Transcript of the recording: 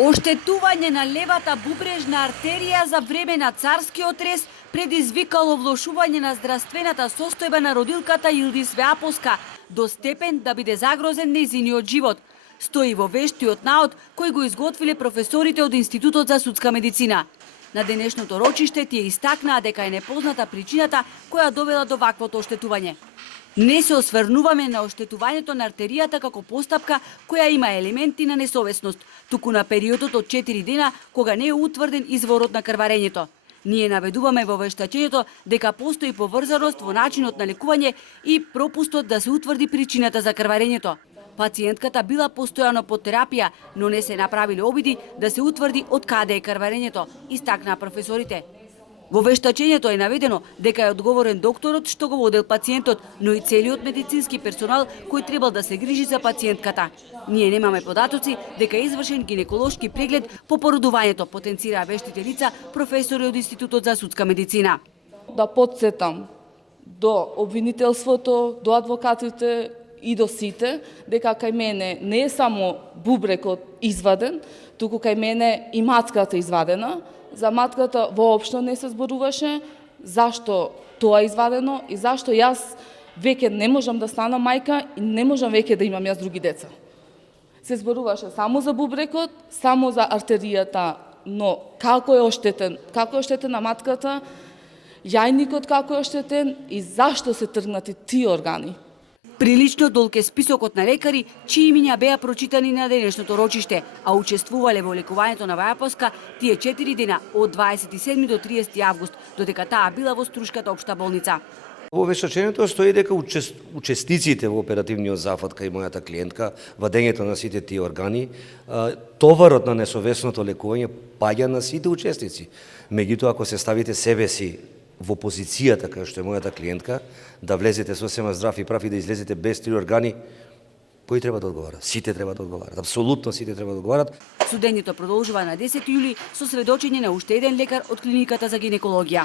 Оштетување на левата бубрежна артерија за време на царскиот рез предизвикало влошување на здравствената состојба на родилката Илдис Веаполска до степен да биде загрозен нејзиниот живот. Стои во вештиот наод кој го изготвиле професорите од Институтот за судска медицина. На денешното рочиште тие истакнаа дека е непозната причината која довела до ваквото оштетување. Не се осврнуваме на оштетувањето на артеријата како постапка која има елементи на несовесност, туку на периодот од 4 дена кога не е утврден изворот на крварењето. Ние наведуваме во вештачењето дека постои поврзаност во начинот на лекување и пропустот да се утврди причината за крварењето. Пациентката била постојано под терапија, но не се направиле обиди да се утврди од каде е крварењето, истакнаа професорите. Во вештачењето е наведено дека е одговорен докторот што го водел пациентот, но и целиот медицински персонал кој требал да се грижи за пациентката. Ние немаме податоци дека е извршен гинеколошки преглед по породувањето, потенцираа вештите лица професори од Институтот за судска медицина. Да подсетам до обвинителството, до адвокатите и до сите, дека кај мене не е само бубрекот изваден, туку кај мене и матката извадена. За матката воопшто не се зборуваше, зашто тоа е извадено и зашто јас веќе не можам да станам мајка и не можам веќе да имам јас други деца. Се зборуваше само за бубрекот, само за артеријата, но како е оштетена матката, јајникот како е оштетен и зашто се тргнати тие органи. Прилично долг е списокот на лекари чии имиња беа прочитани на денешното рочиште, а учествувале во лекувањето на Веаполска тие 4 дена од 27 до 30 август, додека таа била во Струшката општа болница. Во вештачењето стои дека учесниците во оперативниот зафат кај мојата клиентка, вадењето на сите тие органи, товарот на несовесното лекување паѓа на сите учесници. Меѓутоа, ако се ставите себе си во позицијата кај што е мојата клиентка, да влезете сосема здрав и прав и да излезете без 3 органи, кој треба да одговара? Сите треба да одговарат. Апсолутно сите треба да одговарат. Судењето продолжува на 10 јули со сведочење на уште еден лекар од клиниката за гинекологија.